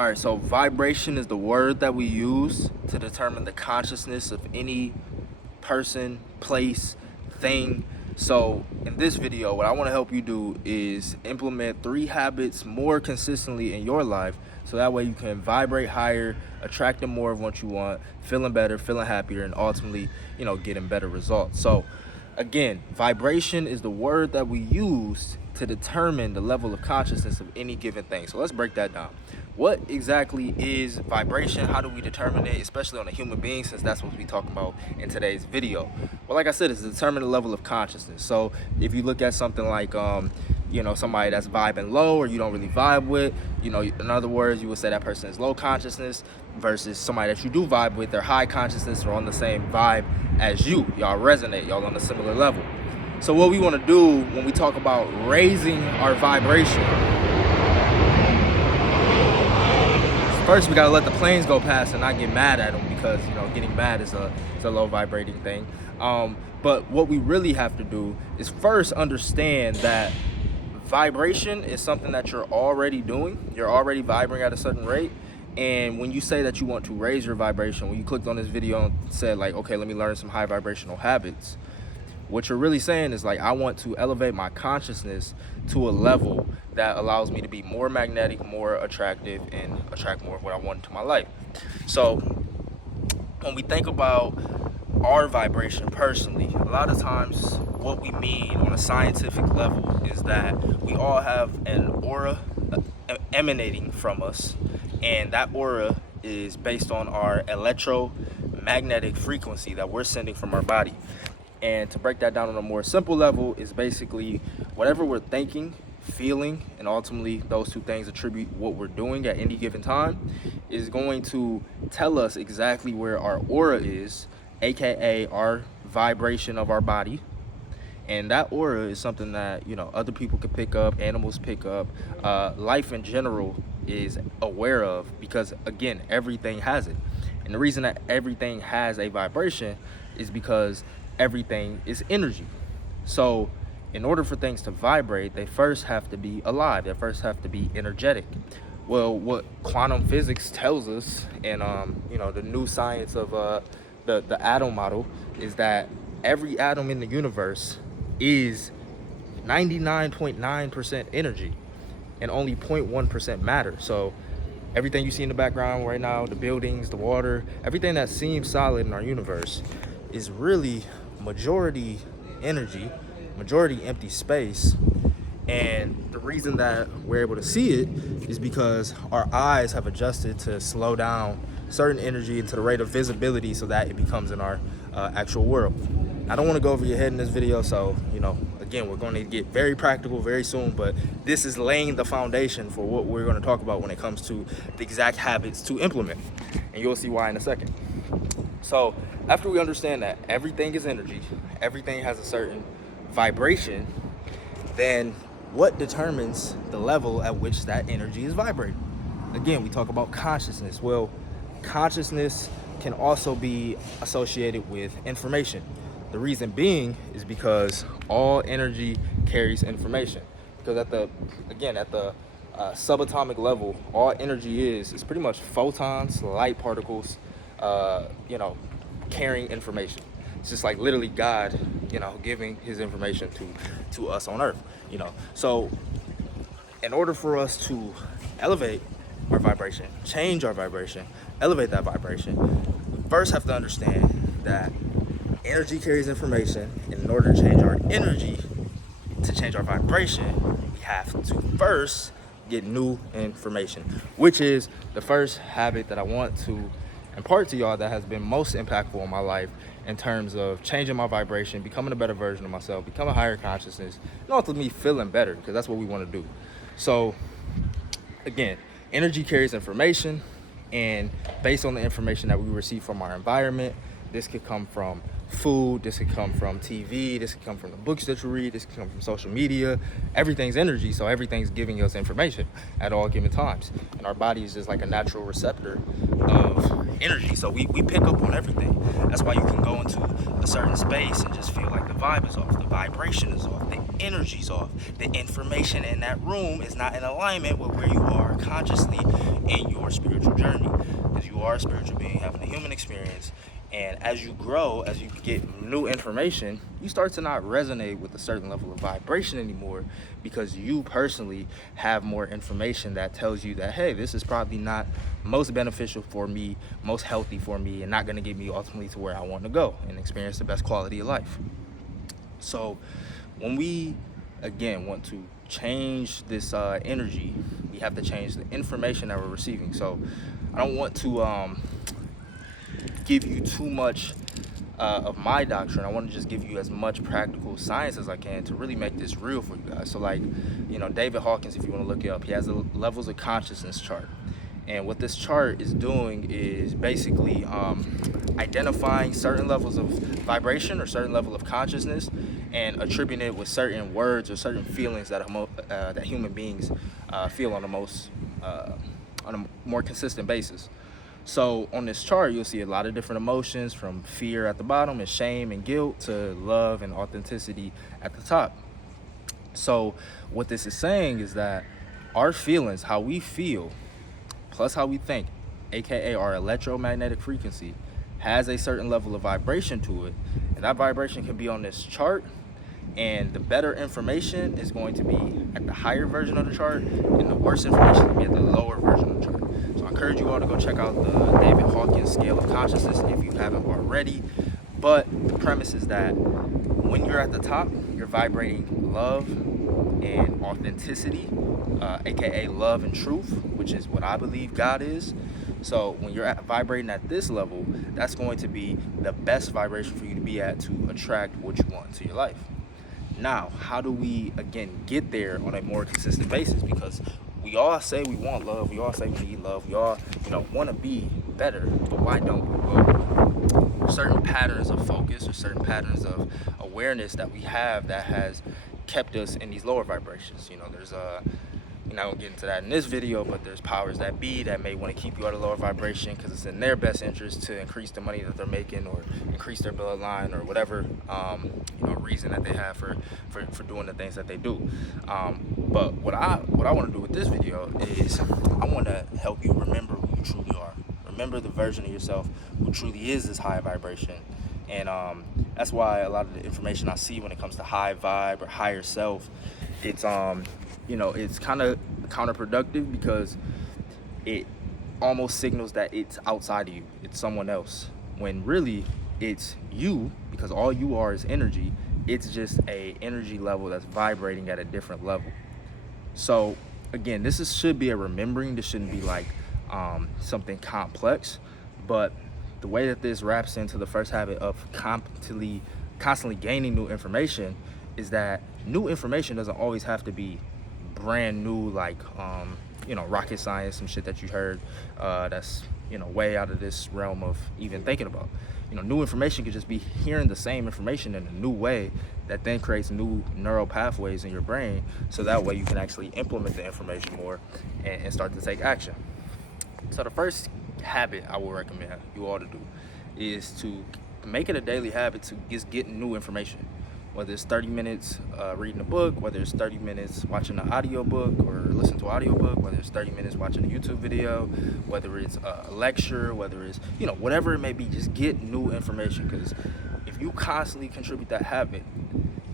All right, so vibration is the word that we use to determine the consciousness of any person, place, thing. So in this video, what I want to help you do is implement 3 habits more consistently in your life, so that way you can vibrate higher, attracting more of what you want, feeling better, feeling happier, and ultimately, getting better results. So again, vibration is the word that we use to determine the level of consciousness of any given thing. So let's break that down. What exactly is vibration? How do we determine it, especially on a human being, since that's what we talk about in today's video? Well, like I said, it's to determine the level of consciousness. So if you look at something like somebody that's vibing low or you don't really vibe with, in other words, you would say that person is low consciousness, versus somebody that you do vibe with, they're high consciousness or on the same vibe as you. Y'all resonate, y'all on a similar level. So what we want to do when we talk about raising our vibration, first we got to let the planes go past and not get mad at them, because getting mad is a low vibrating thing. But what we really have to do is first understand that vibration is something that you're already doing. You're already vibrating at a certain rate. And when you say that you want to raise your vibration, when you clicked on this video and said like, okay, let me learn some high vibrational habits, what you're really saying is like, I want to elevate my consciousness to a level that allows me to be more magnetic, more attractive, and attract more of what I want into my life. So when we think about our vibration personally, a lot of times what we mean on a scientific level is that we all have an aura emanating from us, and that aura is based on our electromagnetic frequency that we're sending from our body. And to break that down on a more simple level is basically whatever we're thinking, feeling, and ultimately those two things attribute what we're doing at any given time, is going to tell us exactly where our aura is, aka our vibration of our body. And that aura is something that other people can pick up, animals pick up, life in general is aware of, because again, everything has it. And the reason that everything has a vibration is because everything is energy. So in order for things to vibrate, they first have to be alive. They first have to be energetic. Well, what quantum physics tells us, and the new science of the atom model, is that every atom in the universe is 99.9% energy and only 0.1% matter. So everything you see in the background right now, the buildings, the water, everything that seems solid in our universe is really majority energy, majority empty space. And the reason that we're able to see it is because our eyes have adjusted to slow down certain energy into the rate of visibility so that it becomes in our actual world. I don't want to go over your head in this video, so again, we're going to get very practical very soon, but this is laying the foundation for what we're going to talk about when it comes to the exact habits to implement, and you'll see why in a second. So after we understand that everything is energy, everything has a certain vibration, then what determines the level at which that energy is vibrating? Again, we talk about consciousness. Well, consciousness can also be associated with information. The reason being is because all energy carries information. Because at the subatomic level, all energy is pretty much photons, light particles, carrying information. It's just like literally God, giving his information to us on earth, So in order for us to elevate our vibration, change our vibration, elevate that vibration, we first have to understand that energy carries information. And in order to change our energy, to change our vibration, we have to first get new information, which is the first habit that I want to impart to y'all that has been most impactful in my life in terms of changing my vibration, becoming a better version of myself, becoming a higher consciousness, and ultimately feeling better, because that's what we want to do. So again, energy carries information, and based on the information that we receive from our environment, this could come from food, this could come from TV, this could come from the books that you read, this could come from social media. Everything's energy, so everything's giving us information at all given times. And our body is just like a natural receptor of energy, so we pick up on everything. That's why you can go into a certain space and just feel like the vibe is off, the vibration is off, the energy's off. The information in that room is not in alignment with where you are consciously in your journey, because you are a spiritual being having a human experience. And as you grow, as you get new information, you start to not resonate with a certain level of vibration anymore, because you personally have more information that tells you that, hey, this is probably not most beneficial for me, most healthy for me, and not going to get me ultimately to where I want to go and experience the best quality of life. So when we, again, want to change this energy, we have to change the information that we're receiving. So I don't want to give you too much of my doctrine. I want to just give you as much practical science as I can to really make this real for you guys. So like, David Hawkins, if you want to look it up, he has a levels of consciousness chart. And what this chart is doing is basically identifying certain levels of vibration or certain level of consciousness and attributing it with certain words or certain feelings that that human beings feel on a more consistent basis. So on this chart, you'll see a lot of different emotions, from fear at the bottom and shame and guilt to love and authenticity at the top. So what this is saying is that our feelings, how we feel, plus how we think, aka our electromagnetic frequency, has a certain level of vibration to it. And that vibration can be on this chart, and the better information is going to be at the higher version of the chart, and the worse information will be at the lower version of the chart. So I encourage you all to go check out the David Hawkins scale of consciousness if you haven't already. But the premise is that when you're at the top, you're vibrating love and authenticity, aka love and truth, which is what I believe God is. So when you're vibrating at this level, that's going to be the best vibration for you to be at to attract what you want into your life. Now, how do we, again, get there on a more consistent basis? Because we all say we want love, we all say we need love, we all, want to be better, but why don't we? Well, certain patterns of focus or certain patterns of awareness that we have that has kept us in these lower vibrations. There's I won't get into that in this video, but there's powers that be that may want to keep you at a lower vibration because it's in their best interest to increase the money that they're making or increase their bloodline or whatever reason that they have for doing the things that they do. But what I want to do with this video is I want to help you remember who you truly are. Remember the version of yourself who truly is this high vibration. And that's why a lot of the information I see when it comes to high vibe or higher self, it's it's kind of counterproductive, because it almost signals that it's outside of you, it's someone else, when really it's you, because all you are is energy. It's just a energy level that's vibrating at a different level. So again, should be a remembering. This shouldn't be like something complex, but the way that this wraps into the first habit of constantly gaining new information is that new information doesn't always have to be brand new, like rocket science, some shit that you heard that's way out of this realm of even thinking about. New information could just be hearing the same information in a new way that then creates new neural pathways in your brain, so that way you can actually implement the information more and start to take action. So the first habit I will recommend you all to do is to make it a daily habit to just get new information. Whether it's 30 minutes reading a book, whether it's 30 minutes watching an audiobook or listen to an audiobook, whether it's 30 minutes watching a YouTube video, whether it's a lecture, whether it's, whatever it may be, just get new information. Because if you constantly contribute that habit,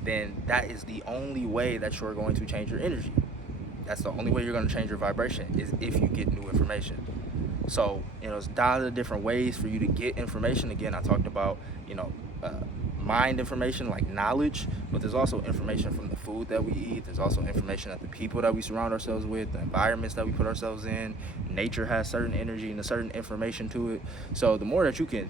then that is the only way that you're going to change your energy. That's the only way you're going to change your vibration, is if you get new information. So, there's a lot of different ways for you to get information. Again, I talked about, mind information, like knowledge, but there's also information from the food that we eat. There's also information that the people that we surround ourselves with, the environments that we put ourselves in. Nature has certain energy and a certain information to it. So the more that you can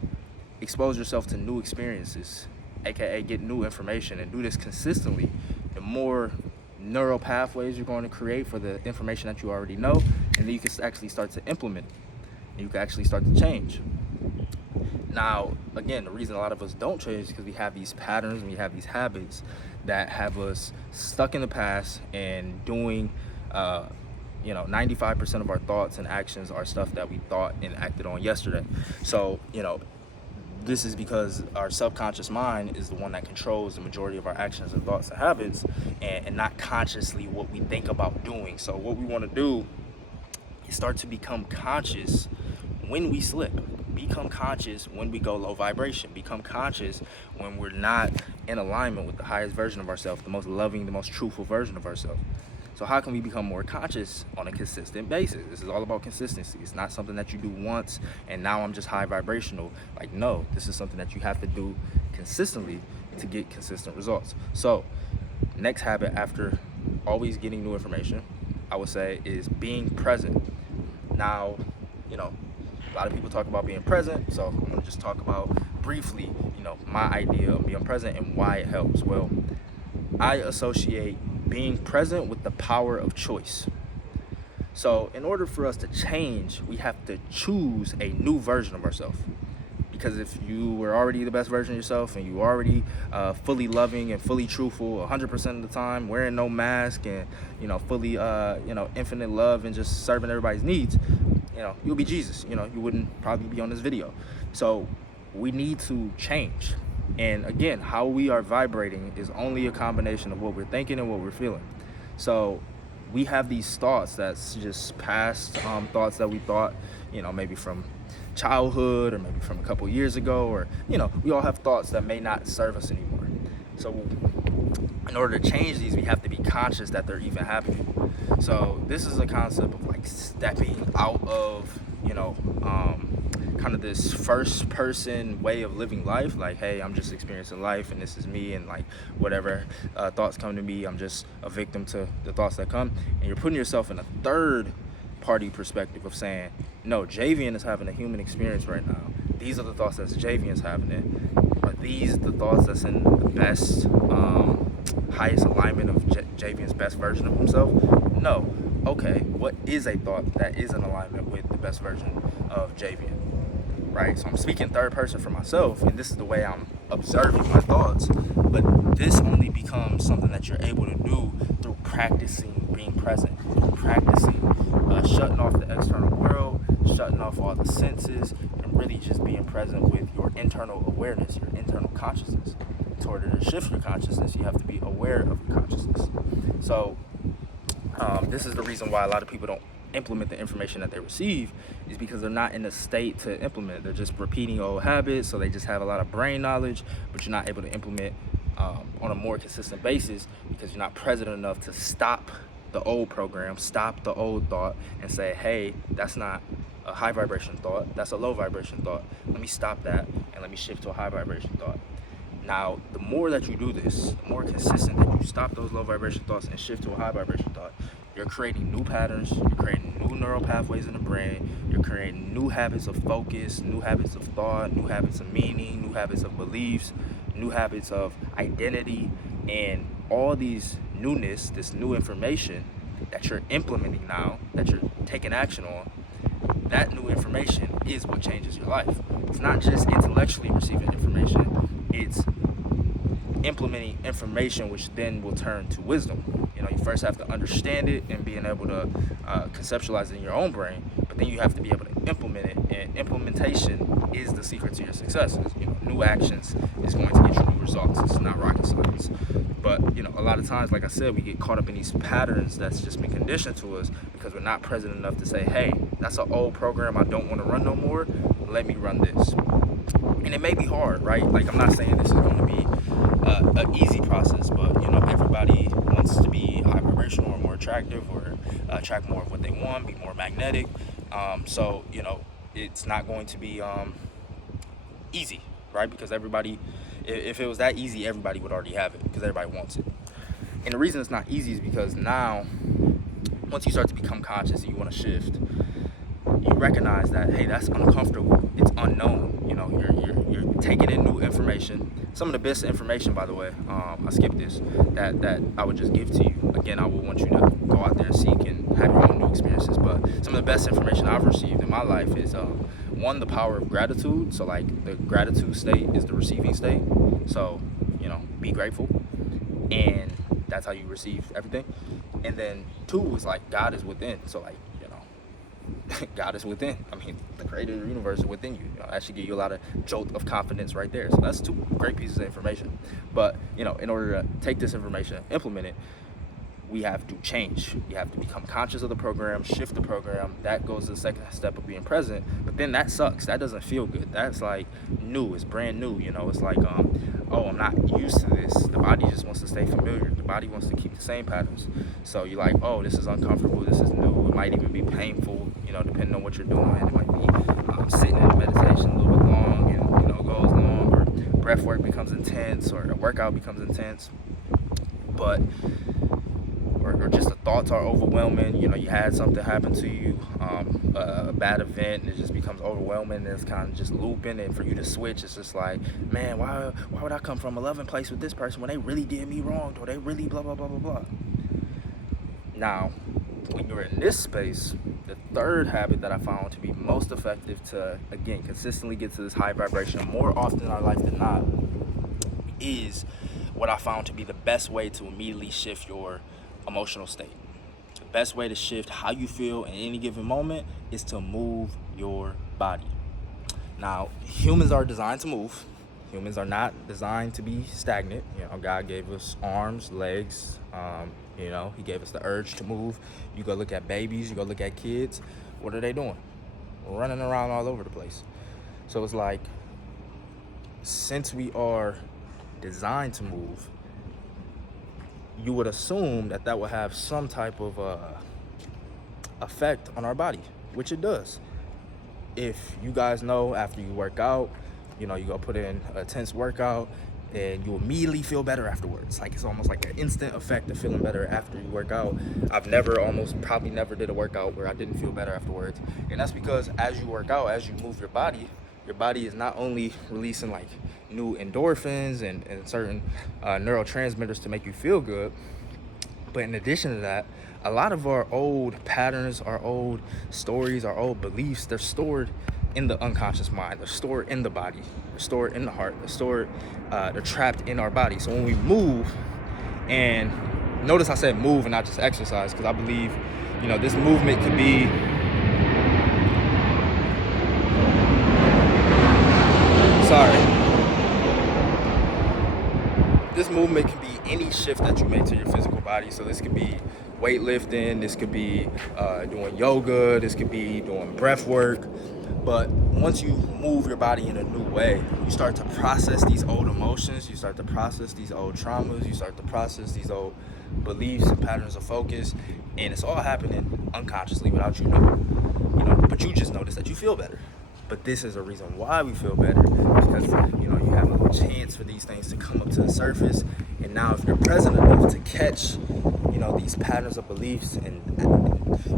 expose yourself to new experiences, aka get new information, and do this consistently, the more neural pathways you're going to create for the information that you already know, and then you can actually start to implement it, and you can actually start to change. Now, again, the reason a lot of us don't change is because we have these patterns and we have these habits that have us stuck in the past and doing, 95% of our thoughts and actions are stuff that we thought and acted on yesterday. So, this is because our subconscious mind is the one that controls the majority of our actions and thoughts and habits, and not consciously what we think about doing. So what we want to do start to become conscious when we slip. Become conscious when we go low vibration. Become conscious when we're not in alignment with the highest version of ourselves, the most loving, the most truthful version of ourselves. So how can we become more conscious on a consistent basis? This is all about consistency. It's not something that you do once and now I'm just high vibrational. Like, no, this is something that you have to do consistently to get consistent results. So next habit after always getting new information, I would say, is being present. Now, you know, a lot of people talk about being present, so I'm gonna just talk about briefly, my idea of being present and why it helps. Well, I associate being present with the power of choice. So in order for us to change, we have to choose a new version of ourselves. Because if you were already the best version of yourself and you already fully loving and fully truthful 100% of the time, wearing no mask and fully infinite love and just serving everybody's needs, you'll be Jesus. You wouldn't probably be on this video. So we need to change. And again, how we are vibrating is only a combination of what we're thinking and what we're feeling. So we have these thoughts that's just past thoughts that we thought, maybe from childhood or maybe from a couple years ago, or we all have thoughts that may not serve us anymore. So in order to change these, we have to be conscious that they're even happening. So this is a concept of like stepping out of kind of this first person way of living life, like, hey, I'm just experiencing life and this is me, and like whatever thoughts come to me, I'm just a victim to the thoughts that come. And you're putting yourself in a third party perspective of saying, no, Javian is having a human experience right now. These are the thoughts that Javian's having it. Are these the thoughts that's in the best, highest alignment of Javian's best version of himself? No. Okay, what is a thought that is in alignment with the best version of Javian? Right? So I'm speaking third person for myself, and this is the way I'm observing my thoughts. But this only becomes something that you're able to do through practicing being present, practicing shutting off the external world, shutting off all the senses, and really just being present with your internal awareness, your internal consciousness. In order to shift your consciousness, you have to be aware of your consciousness. So this is the reason why a lot of people don't implement the information that they receive, is because they're not in a state to implement. They're just repeating old habits, so they just have a lot of brain knowledge, but you're not able to implement on a more consistent basis because you're not present enough to stop the old program, stop the old thought, and say, hey, that's not a high vibration thought, that's a low vibration thought. Let me stop that and let me shift to a high vibration thought. Now, the more that you do this, the more consistent that you stop those low vibration thoughts and shift to a high vibration thought, you're creating new patterns, you're creating new neural pathways in the brain, you're creating new habits of focus, new habits of thought, new habits of meaning, new habits of beliefs, new habits of identity, and all these newness, this new information that you're implementing now, that you're taking action on, that new information is what changes your life. It's not just intellectually receiving information, it's implementing information which then will turn to wisdom. You first have to understand it and being able to conceptualize it in your own brain, but then you have to be able to implement it, and implementation is the secret to your success. New actions is going to get you new results. It's not rocket science. But a lot of times, like I said, we get caught up in these patterns that's just been conditioned to us because we're not present enough to say, hey, that's an old program I don't want to run no more. Let me run this. And it may be hard, right? Like, I'm not saying this is going to be an easy process, but everybody wants to be high vibrational or more attractive, or attract more of what they want, be more magnetic. So it's not going to be easy, right? Because everybody, if it was that easy, everybody would already have it because everybody wants it. And the reason it's not easy is because now, once you start to become conscious and you want to shift, you recognize that, hey, that's uncomfortable. It's unknown. You're taking in new information. Some of the best information, by the way, I skipped this, that I would just give to you. Again, I would want you to go out there and seek and have your own new experiences. But some of the best information I've received in my life is, one, the power of gratitude. So like the gratitude state is the receiving state. So, be grateful. And that's how you receive everything. And then two is like God is within. So like, God is within. I mean, the creator of the universe is within you. That should give you a lot of jolt of confidence right there. So that's two great pieces of information. But, in order to take this information, implement it, we have to change. We have to become conscious of the program, shift the program. That goes to the second step of being present. But then that sucks. That doesn't feel good. That's like new. It's brand new. You know, it's like, oh, I'm not used to this. The body just wants to stay familiar. The body wants to keep the same patterns. So you're like, oh, this is uncomfortable. This is new. It might even be painful, you know, depending on what you're doing. It might be sitting in meditation a little bit long and, you know, goes long, or breath work becomes intense, or the workout becomes intense. But or just the thoughts are overwhelming. You know, you had something happen to you, a bad event, and it just becomes overwhelming, and it's kind of just looping. And for you to switch, it's just like, man, why would I come from a loving place with this person when they really did me wrong, or they really blah blah blah blah blah. Now, when you're in this space, the third habit that I found to be most effective to, again, consistently get to this high vibration more often in our life than not, is what I found to be the best way to immediately shift your emotional state. The best way to shift how you feel in any given moment is to move your body. Now, humans are designed to move. Humans are not designed to be stagnant. You know, God gave us arms, legs. You know, He gave us the urge to move. You go look at babies, you go look at kids. What are they doing? Running around all over the place. So it's like, since we are designed to move, you would assume that that would have some type of effect on our body, which it does. If you guys know, after you work out, you know, you go put in a intense workout and you immediately feel better afterwards. Like, it's almost like an instant effect of feeling better after you work out. I've probably never did a workout where I didn't feel better afterwards. And that's because as you work out, as you move your body is not only releasing like new endorphins and certain neurotransmitters to make you feel good, but in addition to that, a lot of our old patterns, our old stories, our old beliefs, they're stored in the unconscious mind. They're stored in the body. They're stored in the heart. They're trapped in our body. So when we move, and notice I said move and not just exercise, because I believe, you know, this movement could be, this movement can be any shift that you make to your physical body. So this could be weightlifting, this could be doing yoga, this could be doing breath work. But once you move your body in a new way, you start to process these old emotions, you start to process these old traumas, you start to process these old beliefs and patterns of focus, and it's all happening unconsciously without you knowing. You know, but you just notice that you feel better. But this is a reason why we feel better, because, you know, you have a chance for these things to come up to the surface. And now if you're present enough to catch, you know, these patterns of beliefs and,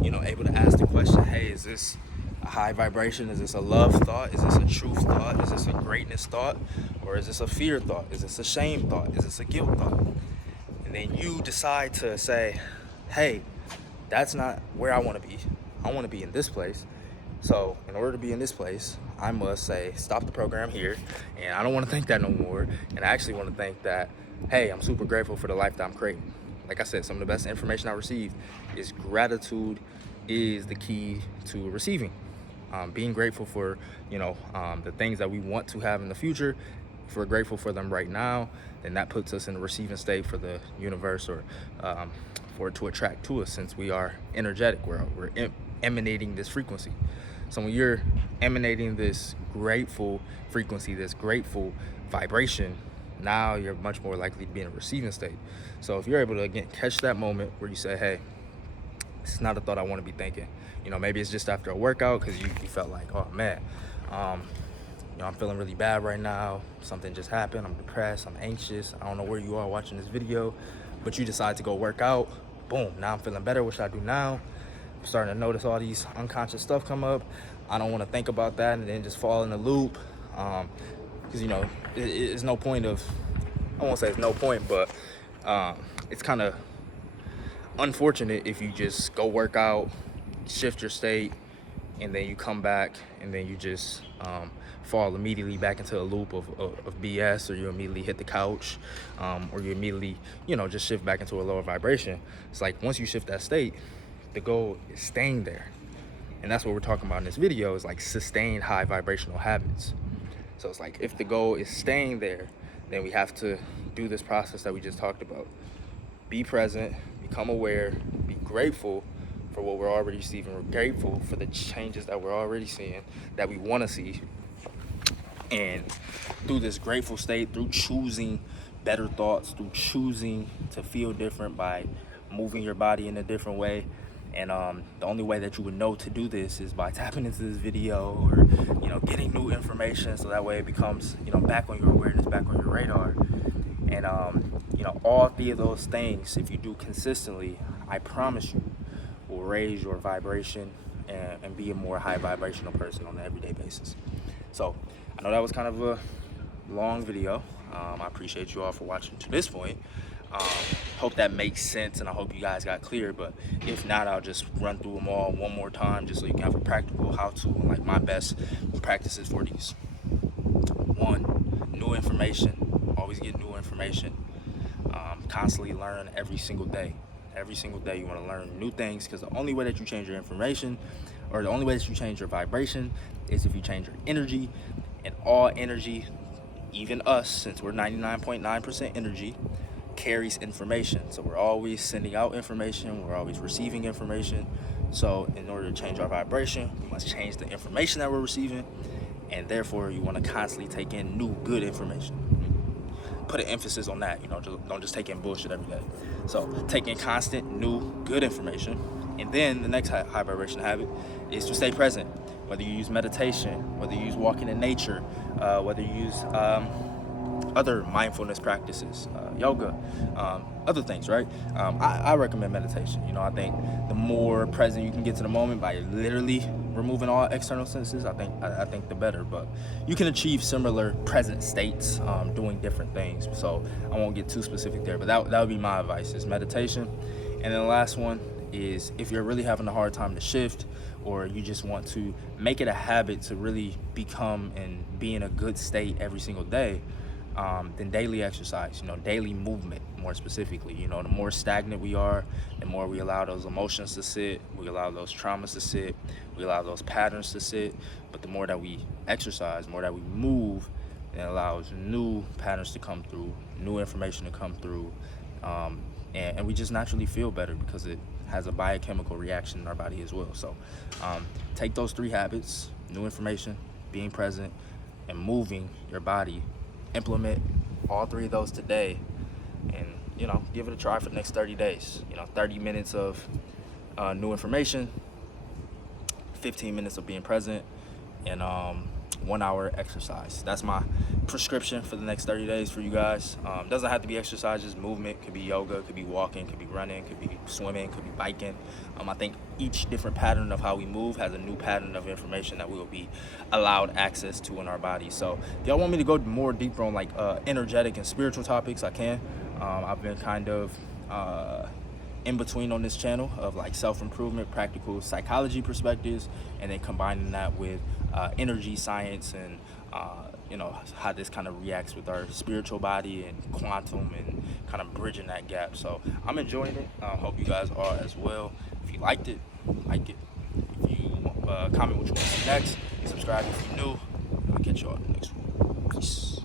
you know, able to ask the question, hey, is this a high vibration? Is this a love thought? Is this a truth thought? Is this a greatness thought? Or is this a fear thought? Is this a shame thought? Is this a guilt thought? And then you decide to say, hey, that's not where I want to be. I want to be in this place. So in order to be in this place, I must say, stop the program here. And I don't want to think that no more. And I actually want to think that, hey, I'm super grateful for the life that I'm creating. Like I said, some of the best information I received is gratitude is the key to receiving. Being grateful for, you know, the things that we want to have in the future. If we're grateful for them right now, then that puts us in the receiving state for the universe, or for it to attract to us, since we are energetic. We're emanating this frequency. So when you're emanating this grateful frequency, this grateful vibration, now you're much more likely to be in a receiving state. So if you're able to, again, catch that moment where you say, hey, it's not a thought I want to be thinking. You know, maybe it's just after a workout because you felt like, oh man, you know, I'm feeling really bad right now. Something just happened. I'm depressed. I'm anxious. I don't know where you are watching this video, but you decide to go work out. Boom. Now I'm feeling better. What should I do now? I'm starting to notice all these unconscious stuff come up. I don't want to think about that and then just fall in the loop. Because, you know, it's no point of, I won't say it's no point, but it's kind of unfortunate if you just go work out, shift your state, and then you come back and then you just fall immediately back into a loop of BS, or you immediately hit the couch, or you immediately, you know, just shift back into a lower vibration. It's like, once you shift that state, the goal is staying there. And that's what we're talking about in this video, is like sustained high vibrational habits. So it's like, if the goal is staying there, then we have to do this process that we just talked about. Be present, become aware, be grateful for what we're already receiving. We're grateful for the changes that we're already seeing, that we want to see. And through this grateful state, through choosing better thoughts, through choosing to feel different by moving your body in a different way. And the only way that you would know to do this is by tapping into this video, or getting new information, so that way it becomes back on your awareness, back on your radar. And all three of those things, if you do consistently, I promise you, will raise your vibration and be a more high vibrational person on an everyday basis. So I know that was kind of a long video. I appreciate you all for watching to this point. Hope that makes sense, and I hope you guys got clear. But if not, I'll just run through them all one more time, just so you can have a practical how-to and like my best practices for these. 1, new information. Always get new information. Constantly learn every single day. Every single day you want to learn new things, because the only way that you change your information, or the only way that you change your vibration, is if you change your energy. And all energy, even us, since we're 99.9% energy, carries information. So we're always sending out information, we're always receiving information. So in order to change our vibration, we must change the information that we're receiving, and therefore you want to constantly take in new good information. Put an emphasis on that, don't just take in bullshit every day. So take in constant new good information. And then the next high vibration habit is to stay present. Whether you use meditation, whether you use walking in nature, whether you use other mindfulness practices, yoga, other things, right? I recommend meditation. I think the more present you can get to the moment by literally removing all external senses, I think the better. But you can achieve similar present states doing different things. So I won't get too specific there, but that would be my advice, is meditation. And then the last one is, if you're really having a hard time to shift, or you just want to make it a habit to really become and be in a good state every single day, then daily exercise, daily movement more specifically. The more stagnant we are, the more we allow those emotions to sit, we allow those traumas to sit, we allow those patterns to sit. But the more that we exercise, the more that we move, it allows new patterns to come through, new information to come through, and we just naturally feel better, because it has a biochemical reaction in our body as well. So take those 3 habits: new information, being present, and moving your body. Implement all 3 of those today, and give it a try for the next 30 days. 30 minutes of new information, 15 minutes of being present, and 1 hour exercise. That's my prescription for the next 30 days for you guys. Doesn't have to be exercise, just movement. Could be yoga, could be walking, could be running, could be swimming, could be biking. I think each different pattern of how we move has a new pattern of information that we will be allowed access to in our body. So if y'all want me to go more deeper on like energetic and spiritual topics, I can. I've been kind of in between on this channel of like self-improvement, practical psychology perspectives, and then combining that with energy science and how this kind of reacts with our spiritual body and quantum, and kind of bridging that gap. So I'm enjoying it. Hope you guys are as well. If you liked it, like it. If you comment what you want to see next, subscribe if you're new. I'll catch you all in the next one. Peace.